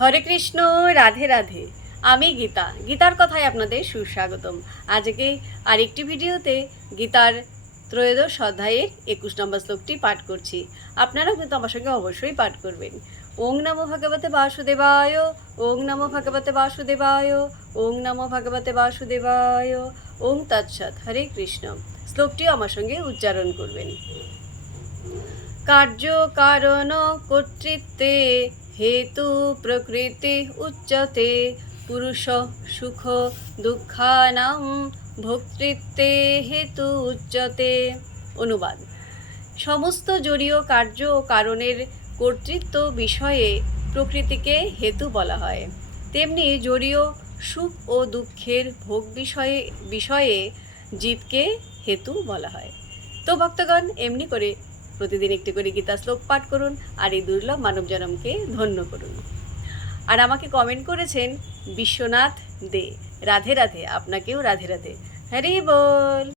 হরে কৃষ্ণ, রাধে রাধে। আমি গীতার কথায় আপনাদের সুস্বাগতম। আজকে আরেকটি ভিডিওতে গীতার ত্রয়োদশ অধ্যায়ের 21 নম্বর শ্লোকটি পাঠ করছি। আপনারাও কিন্তু আমার সঙ্গে অবশ্যই পাঠ করবেন। ওং নমো ভগবতে বাসুদেবায়, ওং নমো ভগবতে বাসুদেবায়, ওং নমো ভগবতে বাসুদেবায়, ওং তৎসৎ। হরে কৃষ্ণ। শ্লোকটিও আমার সঙ্গে উচ্চারণ করবেন। কার্য কারণ কর্তৃত্বে হেতু প্রকৃতি উচ্যতে, পুরুষ সুখ দুঃখানাম ভোক্তৃত্বে হেতু উচ্যতে। অনুবাদ: সমস্ত জড়ীয় কার্য ও কারণের কর্তৃত্ব বিষয়ে প্রকৃতিকে হেতু বলা হয়, তেমনি জড়ীয় সুখ ও দুঃখের ভোগ বিষয়ে জীবকে হেতু বলা হয়। তো ভক্তগণ, এমনি করে প্রতিদিন একটি করে গীতা শ্লোক পাঠ করুন আর এই দুর্লভ মানব জন্মকে ধন্য করুন। আর আমাকে কমেন্ট করেছেন বিশ্বনাথ দে। রাধে রাধে, আপনাকেও রাধে রাধে। হরি বল।